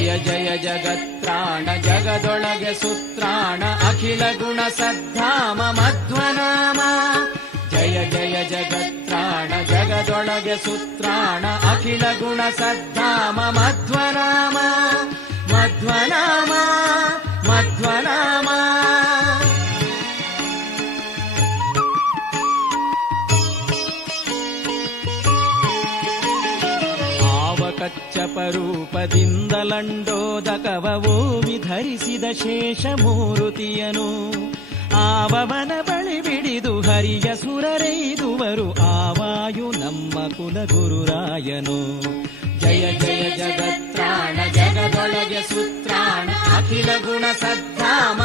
ಜಯ ಜಯ ಜಗತ್ರಾಣ ಜಗದೊಳಗೆ ಸುತ್ರಾಣ ಅಖಿಲ ಗುಣ ಸದ್ಧಾಮ ಮಧ್ವನಾಮ. ಜಯ ಜಯ ಜಗತ್ರಾಣ ಜಗದೊಳಗೆ ಸುತ್ರಾಣ ಅಖಿಲ ಗುಣ ಸದ್ಧಾಮ ಮಧ್ವನಾಮ ಮಧ್ವನಾಮ ಮಧ್ವನಾಮ. ಕಚ್ಚಪರೂಪದಿಂದಲಂಡೋದಕವೋ ವಿಧರಿಸಿದ ಶೇಷಮೂರುತಿಯನು ಆವವನ ಬಳಿ ಬಿಡಿದು ಹರಿಯ ಸುರರೈದುವರು ಆವಾಯು ನಮ್ಮ ಕುಲಗುರುರಾಯನು. ಜಯ ಜಯ ಜಗತ್ರಾಣ ಜಗದೊಳಗೆ ಸುತ್ರಾಣ ಅಖಿಲ ಗುಣ ಸದ್ಧಾಮ